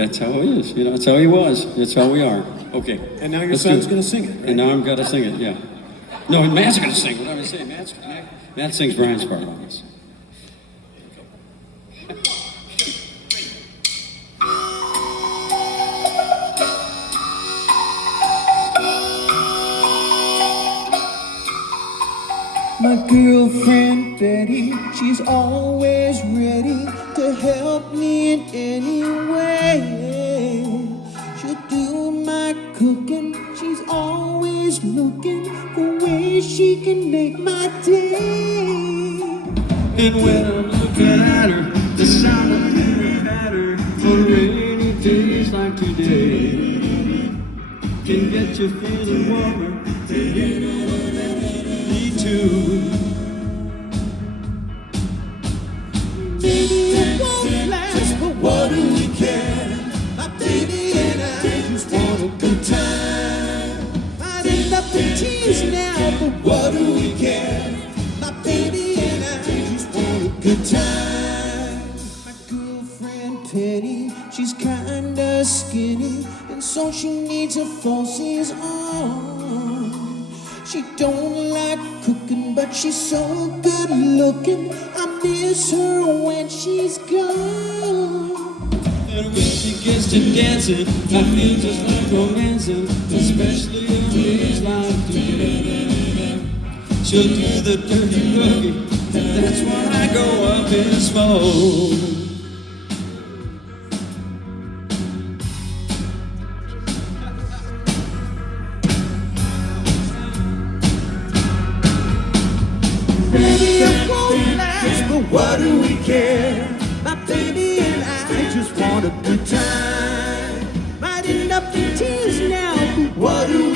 That's how it is. You know, that's how he was. That's how we are. Okay. And now your son's going to sing it, right? And now I'm going to sing it, yeah. No, Matt's going to sing. What am I saying? Matt sings Brian's part on this. My girlfriend Betty, she's always ready to help me in any way. She'll do my cooking, she's always looking for ways she can make my day. And when I'm looking at her, the sound of her matter for rainy days like today can get you feeling warmer. Me too. Maybe it won't last, but what do we care? My baby and I just want a good time. Might end up in tears now, but what do we care? My baby and I just want a good time. My girlfriend Penny, she's kinda skinny, and so she needs her falsies on. She don't like cooking, but she's so good looking. I miss her when she's gone. And when she gets to dancing, I feel just like romancing, especially in days like today. She'll do the dirty cooking, and that's when I go up in smoke. Maybe it won't last, but what do we care? My baby and I just want a good time. Might end up in tears now, but what do